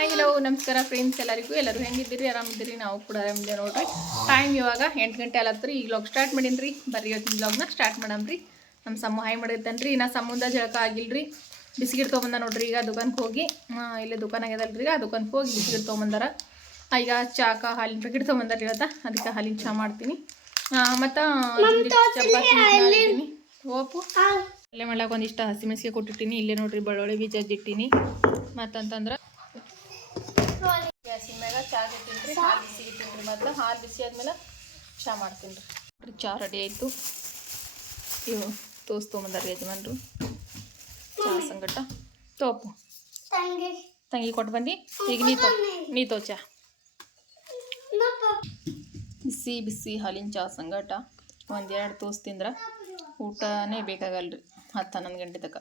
Hi hello ನಮಸ್ಕಾರ friends ಎಲ್ಲರಿಗೂ. ಎಲ್ಲರೂ ಹೆಂಗಿದ್ದೀರಿ? ಆರಾಮಿದ್ದೀರಿ? ನಾವು ಕೂಡ ಆರಾಮಿದ್ದೀವಿ ನೋಡ್ರಿ. ಟೈಮ್ ಇವಾಗ ಎಂಟು ಗಂಟೆ ಅಲ್ಲತ್ರಿ ಈಗ ವ್ಲಾಗ್ ಸ್ಟಾರ್ಟ್ ಮಾಡೀನಿ ಬರ್ರಿ ಇವತ್ತಿನ ವ್ಲಾಗ್ನ ಸ್ಟಾರ್ಟ್ ಮಾಡಮ್ರಿ. ನಮ್ಮ ಸಮ್ಮ ಹಾಯ್ ಮಾಡಿರ್ತೇನೆ ನಾ ಸಮುದ್ರ ಜಳಕ ಆಗಿಲ್ರಿ. ಬಿಸ್ಕಿಟ್ ತೊಗೊಂಬಂದ ನೋಡ್ರಿ. ಈಗ ದುಕಾನ್ಗೆ ಹೋಗಿ ಇಲ್ಲಿ ದುಕಾನ್ ಆಗ್ಯದಲ್ರಿ. ಆ ದುಕಾನ್ಗೆ ಹೋಗಿ ಬಿಸ್ಕಿಟ್ ತೊಗೊಂಬಂದಾರ. ಈಗ ಚಾಕ ಹಾಲಿನ ಪ್ಯಾಕೆಟ್ ತೊಗೊಂಬಂದಾರ ಇವತ್ತ ಅದಕ್ಕೆ ಹಾಲಿನ ಚಾ ಮಾಡ್ತೀನಿ. ಮತ್ತು ಚಪಾತಿ ಓಪು ಇಲ್ಲೇ ಮಾಡ್ಲಾಕ ಒಂದಿಷ್ಟು ಹಸಿಮೆಣಸಿಗೆ ಕೊಟ್ಟಿಟ್ಟಿನಿ. ಇಲ್ಲೇ ನೋಡ್ರಿ ಬೆಳ್ಳುಳ್ಳಿ ಬೀಜ ಇಟ್ಟಿನಿ. ಮತ್ತಂತಂದ್ರೆ ಹಾಲು ಬಿಸಿ ಆದ್ಮೇಲೆ ಚಾ ಮಾಡ್ತೀನಿ ರೀ. ಚಾ ರೆಡಿ ಆಯಿತು. ಇವು ತೋಸ್ ತೊಗೊಂಬಂದಾರ ಯಜಮಾನ್ರು. ಚಾ ಸಂಗಟ. ತೋಪು. ತಂಗಿ. ಕೊಟ್ಟು ಬಂದು ಈಗ ನೀ ತೋ ನೀ ತೋ ಚಾ. ಬಿಸಿ ಬಿಸಿ ಹಾಲಿನ ಚಾ ಸಂಗಟ. ಒಂದೆರಡು ತೋಸ್ ತಿಂದ್ರೆ ಊಟನೇ ರೀ ಹತ್ತು ಹನ್ನೊಂದು ಗಂಟೆ ತನಕ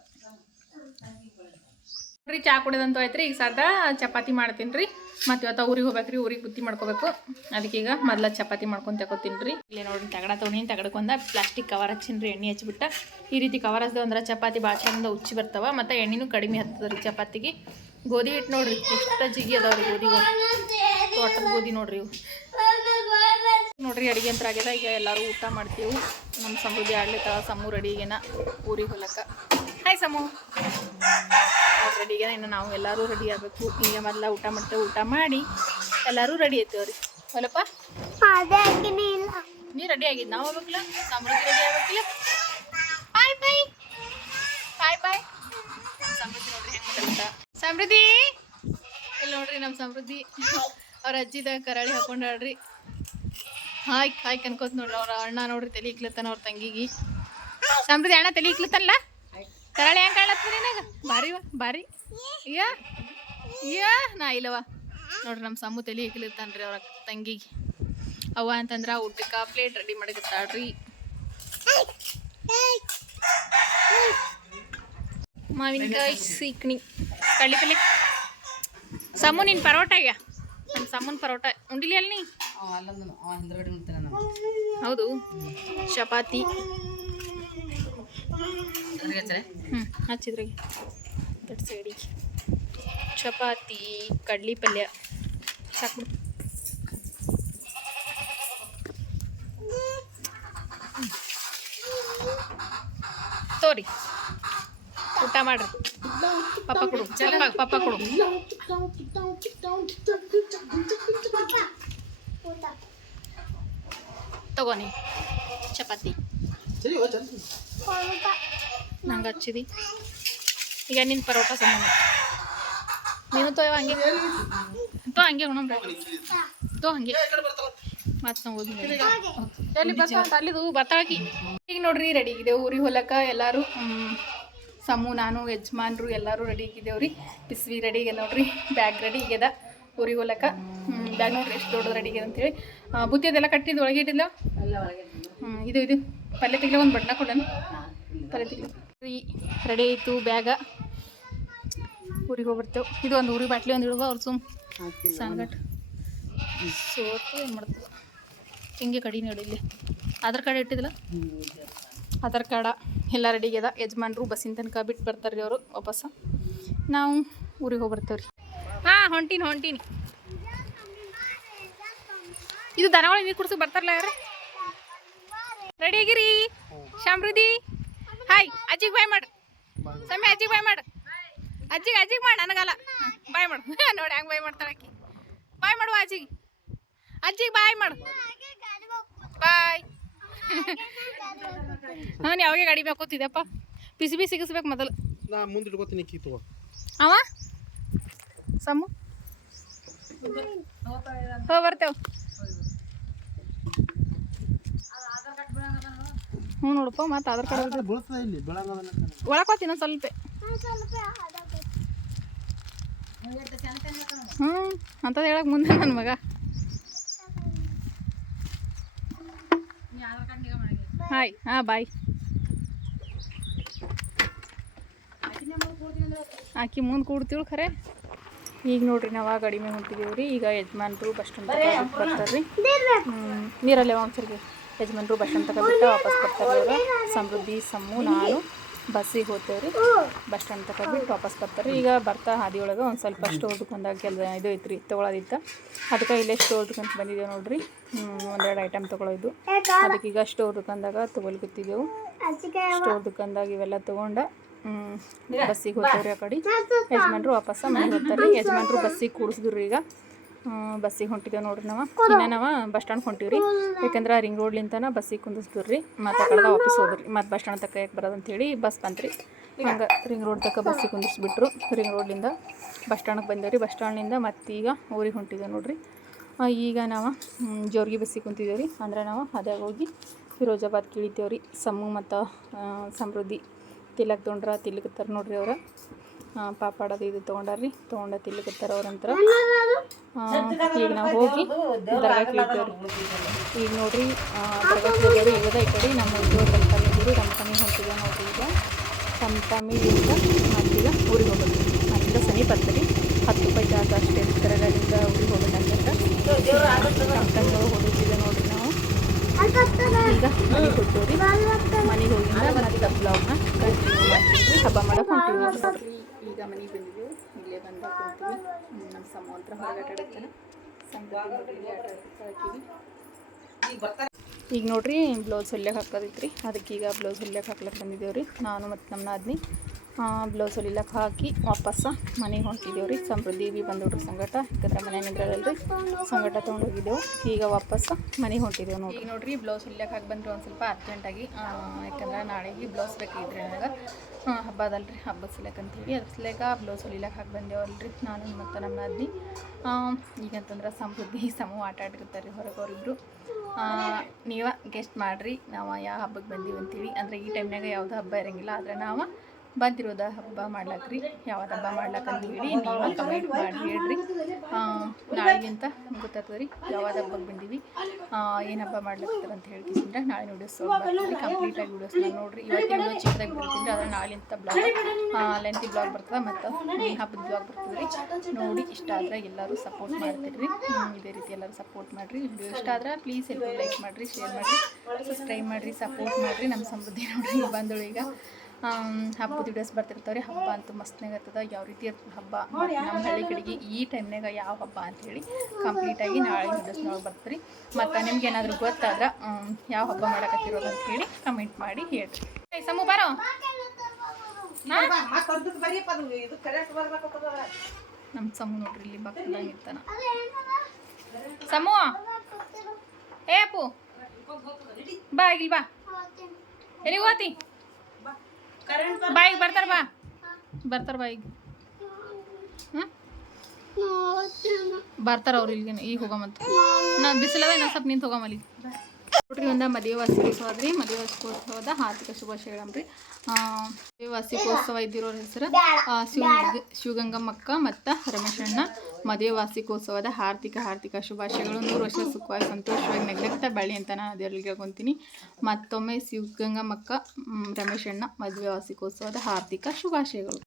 ರೀ ಚಾ ಕುಡಿದಂತೂ ಆಯ್ತು ರೀ ಈಗ ಸದ್ದ ಚಪಾತಿ ಮಾಡ್ತೀನಿ ರೀ. ಮತ್ತು ಇವತ್ತು ಊರಿಗೆ ಹೋಗ್ಬೇಕು ರೀ ಊರಿಗೆ ಬುತ್ತಿ ಮಾಡ್ಕೋಬೇಕು. ಅದಕ್ಕೆ ಈಗ ಮೊದ್ಲ ಚಪಾತಿ ಮಾಡ್ಕೊಂಡು ತಗೋತೀನಿ ರೀ. ಇಲ್ಲಿ ನೋಡಿ ತಗಡ ತೊಗೊಂಡು ತಗಡ್ಕೊಂಡ ಪ್ಲಾಸ್ಟಿಕ್ ಕವರ್ ಹಚ್ಚಿನಿ ರೀ ಎಣ್ಣೆ ಹಚ್ಚಿಬಿಟ್ಟ ಈ ರೀತಿ ಕವರ್ ಹಚ್ಚಿದೆ ಅಂದ್ರೆ ಚಪಾತಿ ಭಾಳ ಚಂದ ಉಚ್ಚಿ ಬರ್ತಾವ, ಮತ್ತು ಎಣ್ಣೆನೂ ಕಡಿಮೆ ಹತ್ತದ ರೀ ಚಪಾತಿಗೆ. ಗೋಧಿ ಹಿಟ್ಟು ನೋಡ್ರಿ, ಎಷ್ಟು ಜಿಗಿ ಅದಾವ ರೀ ಗೋಧಿಗಳು ತೋಟದ ಗೋಧಿ ನೋಡ್ರಿ ನೋಡ್ರಿ, ಅಡಿಗೆ ಅಂತ ಆಗ್ಯದ, ಈಗ ಎಲ್ಲರೂ ಊಟ ಮಾಡ್ತೀವಿ. ನಮ್ಮ ಸಮೃದ್ಧಿ ಆಡ್ಲಿಕ್ಕ ಸಮೂರ್ ಅಡಿಗೆನ ಊರಿಗೆ ಹೊಲಕ್ಕ ಹಾಯ್ ಸಮೂ. ರೆಡಿಗೆ ಇನ್ನು ನಾವು ಎಲ್ಲರೂ ರೆಡಿ ಆಗಬೇಕು. ಈಗ ಮೊದಲ ಊಟ ಮಾಡ್ತೇವೆ ಊಟ ಮಾಡಿ ಎಲ್ಲರೂ ರೆಡಿ ಆಯ್ತೇವೆ ರೀ ಹೊಲಪ್ಪ? ನೀ ರೆಡಿ ಆಗಿದ್ದು? ನಾವು ಹೋಗ್ಬೇಕಲ್ಲ ಸಮೃದ್ಧಿ ರೆಡಿ ಆಗ್ಬೇಕಿಲ್ಲ? ಬಾಯ್ ಬಾಯ್ ಬಾಯ್ ಬಾಯ್ ಸಮೃದ್ಧಿ ನೋಡ್ರಿ ಮಾತಾಡ್ತಾ? ಸಮೃದ್ಧಿ? ಇಲ್ಲಿ ನೋಡ್ರಿ ನಮ್ಮ ಸಮೃದ್ಧಿ. ಅವ್ರ ಅಜ್ಜಿದ ಕರಾಳಿ ಹಾಕೊಂಡಾಳ್ರಿ ಹಾಯ್ ಹಾಯ್ ಕನ್ಕೋತ ನೋಡ್ರಿ ಅವ್ರ ಅಣ್ಣ ನೋಡ್ರಿ ತಲೆ ಇಕ್ಲತ್ತಾನ ಅವ್ರ ತಂಗಿಗೆ. ಸಮೃದ್ಧಿ ಅಣ್ಣ ತಲೆ ಇಕ್ಲತ್ತಲ್ಲ ಕರಾಳಿ ಹೆಂಗ್ ಕಾಣತ್ತೀರಿ ನಿನಗ? ಬಾರಿ ಬಾರಿ. ಯಾ ಯಾ ನಾ ಇಲ್ಲವ. ನೋಡ್ರಿ ನಮ್ಮ ಸಮ್ಮು ತಲೆ ಇಕ್ಲತ್ತಾನ್ರಿ ಅವ್ರ ತಂಗಿಗೆ. ಅವ್ವ ಅಂತಂದ್ರೆ ಊಟಕ್ಕೆ ಪ್ಲೇಟ್ ರೆಡಿ ಮಾಡಕತ್ತಾಳ್ರಿ ಮಾವಿನಕಾಯಿ ಸೀಕ್ಣಿ ಕಳ್ಳಿಪಲ್ಲಿ ಸಮು ನಿನ್ ಪರೋಟ ಈಗ? ನಮ್ಮ ಸಮ್ಮನ ಪರೋಟ. ಉಂಡಿಲಿ ಅಲ್ಲಿ ಹೌದು. ಚಪಾತಿ. ಹ್ಞೂ ಹಚ್ಚಿದ್ರಿಗೆ ಸೈಡಿಗೆ. ಚಪಾತಿ ಕಡ್ಲಿ ಪಲ್ಯ. ಸಾಕು. ತೋರಿ. ಊಟ ಮಾಡ್ರಿ. ಪಪ್ಪ ಕೊಡು. ಪಪ್ಪ ಪಪ್ಪ ಕೊಡು. ತಗೋನಿ ಚಪಾತಿ. ನಂಗೆ ಹಚ್ಚಿದಿ. ಈಗ ನಿನ್ನ ಪರೋಟ ಸಂಬಂಧ. ನೀನು ತೋ ಹಂಗೆ. ತೋ ಹಂಗೆ ಉಣ್ಣ ತೋ ಹಂಗೆ. ಮತ್ತೆ ನಾವು ಹೋಗಿ ಎಲ್ಲಿ ಅಲ್ಲಿದು ಈಗ ನೋಡ್ರಿ ರೆಡಿ ಇದೆ ಊರಿಗೆ ಹೊಲಕ್ಕ ಎಲ್ಲರೂ. ಸಮು ನಾನು ಯಜಮಾನ್ರು ಎಲ್ಲರೂ ರೆಡಿ ಆಗಿದ್ದೇವ್ರಿ ಬಿಸ್ವಿ ರೆಡಿ ಇದೆ ನೋಡ್ರಿ. ಬ್ಯಾಗ್ ರೆಡಿ ಆಗ್ಯದ ಊರಿಗೆ ಹೊಲಕ್ಕ ಬ್ಯಾಗ್ ನೋಡ್ರಿ ಎಷ್ಟು ದೊಡ್ಡದು ರೆಡಿ ಆಗ್ಯದ ಅಂತೇಳಿ. ಬುತ್ತಿ ಅದೆಲ್ಲ ಕಟ್ಟಿದ್ದು ಒಳಗೆ ಇಟ್ಟಿಲ್ಲ ಹ್ಞೂ ಇದು ಇದು. ಪಲ್ಯ ತೆಗಿಲ ಒಂದು ಬಣ್ಣ ಕೊಡೋಣ. ಪಲ್ಯ ತೆಗಿಲ ರೆಡಿ ಆಯಿತು ಬ್ಯಾಗ ಊರಿಗೆ ಹೋಗ್ಬರ್ತೇವೆ ಇದು ಒಂದು ಊರಿಗೆ ಬಾಟ್ಲಿ ಒಂದು ಹಿಡಿದು ಅವ್ರು ಸುಮ್ ಸಂಗಟ್ ಸೋತು ಏನು ಮಾಡ್ತದೆ ಹಿಂಗೆ ಕಡಿ ನೋಡಿ ಇಲ್ಲಿ. ಆಧಾರ್ ಕಾರ್ಡ್ ಇಟ್ಟಿದ್ದಿಲ್ಲ? ಆಧಾರ್ ಕಾರ್ಡ ಎಲ್ಲ ರೆಡಿ ಅದ ಯಜಮಾನ್ರು ಬಸ್ಸಿನ ತನಕ ಬಿಟ್ಟು ಬರ್ತಾರೆ ರೀ ಅವರು ವಾಪಸ್ ನಾವು ಊರಿಗೆ ಹೋಗಿ ಬರ್ತೇವೆ ರೀ. ಹಾಂ ಹೊಂಟೀನಿ ಹೊಂಟೀನಿ. ಇದು ದನಗಳು ನೀರು ಕುಡ್ಸಕ್ಕೆ ಬರ್ತಾರಲ್ಲ ಯಾರು? ರೆಡಿ ಆಗಿರಿ? ಶಾಮೃದಿ ಹಾಯ್ ಅಜ್ಜಿಗೆ ಬಾಯ್ ಮಾಡು. ಸಮಯ ಅಜ್ಜಿಗೆ ಬಾಯ್ ಮಾಡು. ಅಜ್ಜಿಗೆ ಅಜ್ಜಿಗೆ ಮಾಡು ನನಗಲ್ಲ. ಬಾಯ್ ಮಾಡು. ನೋಡಿ ಹೆಂಗೆ ಬಾಯ್ ಮಾಡ್ತಾಳೆ ಆಕಿ. ಬಾಯ್ ಮಾಡುವ ಅಜ್ಜಿಗೆ. ಅಜ್ಜಿಗೆ ಬಾಯ್ ಮಾಡು. ಬಾಯ್. ನಾನು ಯಾವಾಗ ಗಾಡಿ ಬೇಕು ಕೂತಿದ್ದೆಪ್ಪ ಬಿಸಿ ಬಿಸಿ ಸಿಗಿಸ್ಬೇಕು ಮೊದಲು. ನಾ ಮುಂದೆ ಇಟ್ಕೋತೀನಿ ಕೀ ತಗೋ. ಅವ? ಸಮು? ಹೋ ಬರ್ತೇವೆ. ಹ್ಞೂ ನೋಡಪ್ಪ ಮತ್ತೆ ಆಧಾರ್ ಕಾರ್ಡ್ ಬೆಳಂಗದ ಒಳಕೋತೀನಿ ಸ್ವಲ್ಪ. ಹ್ಞೂ ಅಂತದ್ ಹೇಳಕ್ ಮುಂದೆ ನನ್ನ ಮಗ. ಹಾಯ್ ಹಾಂ ಬಾಯ್ ಆಕಿ ಮುಂದೆ ಕೂಡ್ತೀವಿ ಖರೆ. ಈಗ ನೋಡ್ರಿ ನಾವು ಆ ಗಾಡಿ ಮೇಲೆ ಹೊಂಟಿದ್ದೀವಿ ರೀ ಈಗ ಯಜಮಾನ್ರು ಬಸ್ ಸ್ಟ್ಯಾಂಡ್ ಬರ್ತಾರ್ರಿ. ನೀರಲ್ಲೇ ಒಂದ್ಸರಿಗೆ ಯಜಮಾನ್ರು ಬಸ್ ಸ್ಟ್ಯಾಂಡ್ ತನಕ ಬಿಟ್ಟು ವಾಪಸ್ ಬರ್ತಾರೆ ಇವರು. ಸಮೃದ್ಧಿ ಸಮ್ಮು ನಾನು ಬಸ್ಸಿಗೆ ಹೋಗ್ತೇವೆ ರೀ ಬಸ್ ಸ್ಟ್ಯಾಂಡ್ ತಗ ಬಿಟ್ಟು ವಾಪಸ್ ಬರ್ತಾರೆ. ಈಗ ಬರ್ತಾ ಹಾದಿಯೊಳಗೆ ಒಂದು ಸ್ವಲ್ಪ ಸ್ಟೋರ್ದುಕೊಂಡಾಗ ಕೆಲ ಇದು ಐತ್ರಿ, ತೊಗೊಳೋದಿತ್ತು. ಅದಕ್ಕೆ ಇಲ್ಲೇ ಸ್ಟೋರ್ ಸ್ಟೋರ್ದುಕೊಂತ ಬಂದಿದ್ದೇವೆ ನೋಡ್ರಿ. ಒಂದೆರಡು ಐಟಮ್ ತೊಗೊಳೋದು. ಅದಕ್ಕೆ ಈಗ ಸ್ಟೋರ್ ದುಕಾನ್ದಾಗ ತೊಗೊಳ್ಕತ್ತಿದ್ದೆವು. ಸ್ಟೋರ್ ದುಕಾನ್ದಾಗ ಇವೆಲ್ಲ ತೊಗೊಂಡ ಬಸ್ಸಿಗೆ ಹೋಗ್ತೇವ್ರಿ ಆ ಕಡೆ. ಯಜಮಾನ್ರು ವಾಪಸ್ ಮನೆಗೆ ಹೋಗ್ತಾರೆ. ಯಜಮಾನ್ರು ಬಸ್ಸಿಗೆ ಕೂಡಿಸಿದ್ರು ಈಗ. ಬಸ್ಸಿಗೆ ಹೊಂಟಿದ್ದೇವೆ ನೋಡ್ರಿ ನಾವು. ಇನ್ನ ನಾವು ಬಸ್ ಸ್ಟ್ಯಾಂಡ್ ಹೊಂಟಿವ್ರಿ. ಯಾಕಂದ್ರೆ ರಿಂಗ್ ರೋಡ್ಲಿಂತನ ಬಸ್ಸಿಗೆ ಕುಂದಿಸ್ತೀವಿ ರೀ ಮತ್ತು ಕಡೆದ ವಾಪಸ್ ಹೋದ್ರಿ. ಮತ್ತು ಬಸ್ ಸ್ಟ್ಯಾಂಡ್ ತಕ್ಕ ಯಾಕೆ ಬರೋದಂತೇಳಿ ಬಸ್ ಬಂತ್ರಿ. ಹಂಗೆ ರಿಂಗ್ ರೋಡ್ ತಕ್ಕ ಬಸ್ಸಿಗೆ ಕುಂದಿಸ್ಬಿಟ್ರು ರಿಂಗ್ ರೋಡ್ಲಿಂದ ಬಸ್ ಸ್ಟ್ಯಾಂಡ್ಗೆ ಬಂದೇವ್ರಿ. ಬಸ್ ಸ್ಟ್ಯಾಂಡ್ನಿಂದ ಮತ್ತೀಗ ಊರಿಗೆ ಹೊಂಟಿದ್ದೇವೆ ನೋಡ್ರಿ. ಈಗ ನಾವು ಜೋರ್ಗಿ ಬಸ್ಸಿಗೆ ಕುಂತಿದ್ದೇವೆ ರೀ ಅಂದ್ರೆ ನಾವು ಅದಾಗ ಹೋಗಿ ಫಿರೋಜಾಬಾದ್ ಕಿಳಿತೇವೆ ರೀ ಸಮ್ಮು ಮತ್ತು ಸಮೃದ್ಧಿ ತಿಲಕ್ ತೊಗೊಂಡ್ರ ತರ ನೋಡ್ರಿ ಅವ್ರು. ಪಾಪಾಡದು ಇದು ತೊಗೊಂಡಾರ್ರಿ. ತೊಗೊಂಡ ತಿಲ್ಕತ್ತಾರ ಅವ್ರಂತ್ರ ಈಗ ನಾವು ಹೋಗಿ ದರ್ಗಾಕ್ಕೆ ಈಗ ನೋಡ್ರಿ ದರ್ಗಾಕ್ಕೆ ದರ್ಗಾ ಕಿಳಿದೇವ್ರಿ ಈಗದ ಈ ಕಡೆ ನಮ್ಮ ಉದ್ಯೋಗ ತಮ್ತಾಮಿ ಇದ್ದೀವಿ ಹೊಂಟಿದೆ ನೋಡ್ರಿ ಈಗ. ತಮ್ತಾಮಿಲಿಂದ ಮತ್ತೀಗ ಊರಿಗೆ ಹೋಗೋದು ಅಲ್ಲಿಂದ ಸಮೀಪ ಹತ್ತರಿ ಹತ್ತು ರೂಪಾಯಿ ಜಾಸ್ತಿ ಅಷ್ಟೇ ದರಗಾಲಿಂದ ಊರಿಗೆ ಹೋಗೋದಂತ ತಂಗ ಹೋಗುತ್ತಿದೆ ನೋಡ್ರಿ ನಾವು. ಈಗ ಮನೆಗೆ ಹೋಗ್ತೀವಿ ಮನೆಗೆ ಹೋಗಿಂದ ಮತ್ತೆ ಬ್ಲಾಗ್ನ ಕಂಟಿನ್ಯೂ ಹಬ್ಬ ಮಾಡೋಕೆ ಹೊಂಟಿವಿ ಈಗ ಮನೆಗೆ ಬಂದಿದ್ದೀವಿ ಇಲ್ಲೇ ಬಂದ ಕುಂತೀವಿ ನಮ್ಮ ಸಮ ಹತ್ರ ಆಡ್ತೀವಿ ಈಗ ನೋಡ್ರಿ ಬ್ಲೌಸ್ ಹೊಲ್ಯಕ್ಕೆ ರೀ ಅದಕ್ಕೆ ಈಗ ಬ್ಲೌಸ್ ಹೊಲ್ಯಕ್ಕೆ ಹಾಕ್ಲಕ್ಕೆ ಬಂದಿದ್ದೇವೆ ರೀ ನಾನು ಮತ್ತು ನಮ್ಮ ನಾದ್ನಿ. ಬ್ಲೌಸ್ ಹೊಲಿಲಕ್ಕೆ ಹಾಕಿ ವಾಪಸ್ ಮನೆಗೆ ಹೊಂಟಿದ್ದೇವೆ ರೀ. ಸಮೃದ್ಧಿ ಬಿ ಬಂದೋಡ್ರಿ ಸಂಗಟ. ಯಾಕಂದ್ರೆ ಮನೆ ನಿಂದ್ರದಲ್ರಿ. ಸಂಗಟ ತೊಗೊಂಡೋಗಿದ್ದೆವು ಈಗ ವಾಪಸ್ ಮನೆಗೆ ಹೊಂಟಿದ್ದೇವೆ ನೋಡಿ ನೋಡಿರಿ ಬ್ಲೌಸ್ ಹೊಲಿಯಕ್ಕೆ ಹಾಕಿ ಬಂದ್ರೆ ಒಂದು ಸ್ವಲ್ಪ ಅರ್ಜೆಂಟಾಗಿ ಯಾಕಂದ್ರೆ ನಾಳೆಗೆ ಬ್ಲೌಸ್ ಬೇಕಿದ್ರೆ ನನಗೆ. ಹಬ್ಬ ಅದಲ್ರಿ ಹಬ್ಬದ ಸಲಕ್ಕೆ ಅದ್ರ ಸಲಕ ಬ್ಲೌಸ್ ಹೊಲಿಲಕ್ಕೆ ಹಾಕಿ ಬಂದೇವಲ್ರಿ. ನಾನು ಮತ್ತು ನಮ್ಮ ಅದ್ನಿ. ಈಗಂತಂದ್ರೆ ಸಮೃದ್ಧಿ ಸಮ ಆಟ ಆಡಿರ್ತಾರೆ ಹೊರಗೆ ಅವರಿಬ್ರು ನೀವ ಗೆಸ್ಟ್ ಮಾಡಿರಿ. ನಾವು ಯಾವ ಹಬ್ಬಕ್ಕೆ ಬಂದೀವಿ ಅಂತೀವಿ. ಅಂದರೆ ಈ ಟೈಮ್ನಾಗ ಯಾವುದು ಹಬ್ಬ ಇರಂಗಿಲ್ಲ. ಆದರೆ ನಾವು ಬಂದಿರೋದ ಹಬ್ಬ ಮಾಡ್ಲಾಕ್ರಿ. ಯಾವ್ದು ಹಬ್ಬ ಅಂತ ಹೇಳಿ ನೀವು ಕಮೆಂಟ್ ಮಾಡಿ ಹೇಳ್ರಿ. ನಾಳೆಗಿಂತ ಗೊತ್ತಾಗ್ತದೆ ರೀ ಯಾವ್ದು ಹಬ್ಬಕ್ಕೆ ಬಂದೀವಿ. ಏನು ಹಬ್ಬ ಮಾಡ್ಲಾಕ್ತಾರೆ ಅಂತ ಹೇಳ್ಕಿಸಿದ್ರೆ ನಾಳೆ ಬರ್ತೀವಿ ಕಂಪ್ಲೀಟಾಗಿ ವಿಡಿಯೋಸ್ ನೋಡ್ರಿ. ಇವತ್ತಿನ ವಿಡಿಯೋ ಚಿಕ್ಕದಾಗಿ ಬರ್ತೀನಿ ನಾಳೆ ನಾಳಿಂತ ಬ್ಲಾಗ್ ಲೆಂತಿ ಬ್ಲಾಗ್ ಬರ್ತದೆ ಮತ್ತು ಹಬ್ಬದ ಬ್ಲಾಗ್ ಬರ್ತದೆ ರೀ ನೋಡಿ, ಇಷ್ಟ ಆದರೆ ಎಲ್ಲರೂ ಸಪೋರ್ಟ್ ಮಾಡ್ತೀರಿ. ಇದೇ ರೀತಿ ಎಲ್ಲರೂ ಸಪೋರ್ಟ್ ಮಾಡಿರಿ. ವಿಡಿಯೋ ಇಷ್ಟ ಆದ್ರೆ ಪ್ಲೀಸ್ ಎಲ್ಲರೂ ಲೈಕ್ ಮಾಡಿರಿ ಶೇರ್ ಮಾಡಿರಿ ಸಬ್ಸ್ಕ್ರೈಬ್ ಮಾಡಿರಿ ಸಪೋರ್ಟ್ ಮಾಡಿರಿ. ನಮ್ಮ ಸಮೃದ್ಧಿ ನೋಡಿರಿ ಬಂದಳು ಈಗ. ಹಬ್ಬದ ವಿಡಿಯೋಸ್ ಬರ್ತಿರ್ತಾವ್ರಿ, ಹಬ್ಬ ಅಂತೂ ಮಸ್ತ್ನಾಗ ಇರ್ತದೆ. ಯಾವ ರೀತಿ ಹಬ್ಬ ನಮ್ಮ ಹಳ್ಳಿ ಕಡೆಗೆ ಈ ಟೈಮ್ನಾಗ ಯಾವ ಹಬ್ಬ ಅಂಥೇಳಿ ಕಂಪ್ಲೀಟಾಗಿ ನಾಳೆ ವಿಡಿಯೋಸ್ ನೋಡಿ ಬರ್ತೀರಿ ಮತ್ತು ನಿಮ್ಗೆ ಏನಾದರೂ ಗೊತ್ತಾದ್ರೆ ಯಾವ ಹಬ್ಬ ಮಾಡಕತ್ತಿರೋದು ಅಂತ ಹೇಳಿ ಕಮೆಂಟ್ ಮಾಡಿ ಹೇಳ್ರಿ. ಸಮೂಹ ಬರೋ. ನಮ್ಮ ಸಮು ನೋಡ್ರಿ, ಇಲ್ಲಿ ಬಕ್ಕದಾಗ ಸಮೂಹ ಏಪು ಬಾ, ಇಲ್ಲಿ ಬಾ. ಎಲ್ಲಿಗೆ ಹೋತಿ? ಬಾ ಈಗ ಬರ್ತಾರ ಬಾ. ಬರ್ತಾರ ಬಾ ಈಗ. ಹ್ಞೂ ಬರ್ತಾರ ಅವ್ರು ಇಲ್ಲಿಗೆ ಈಗ ಹೋಗಮಂತ ನಾ ಬಿಸಿಲದ ಇನ್ನೊಂದು ಸ್ವಲ್ಪ ನಿಂತು ಹೋಗಮಲ್ಲಿ ಒಂದು ಮದುವೆ ವಾರ್ಷಿಕೋತ್ಸವ ರೀ ಮದುವೆ ವಾರ್ಷಿಕೋತ್ಸವದ ಹಾರ್ದಿಕ ಶುಭಾಶಯಗಳಂರಿ ಮದುವೆ ವಾರ್ಷಿಕೋತ್ಸವ ಇದ್ದಿರೋರ ಹೆಸರು ಆ, ಶಿವ ಶಿವಗಂಗಮ್ಮಕ್ಕ ಮತ್ತು ರಮೇಶಣ್ಣ ಮದುವೆ ವಾರ್ಷಿಕೋತ್ಸವದ ಹಾರ್ದಿಕ ಹಾರ್ದಿಕ ಶುಭಾಶಯಗಳು. ನೂರು ವರ್ಷ ಸುಖವಾಗಿ ಸಂತೋಷವಾಗಿ ನೆಗ್ನಗ್ತಾ ಬಳ್ಳಿ ಅಂತ ನಾನು ಅದರಲ್ಲಿ ಹೇಳ್ಕೊತೀನಿ. ಮತ್ತೊಮ್ಮೆ ಶಿವಗಂಗಮ್ಮಕ್ಕ ರಮೇಶಣ್ಣ ಮದುವೆ ವಾರ್ಷಿಕೋತ್ಸವದ ಹಾರ್ದಿಕ ಶುಭಾಶಯಗಳು.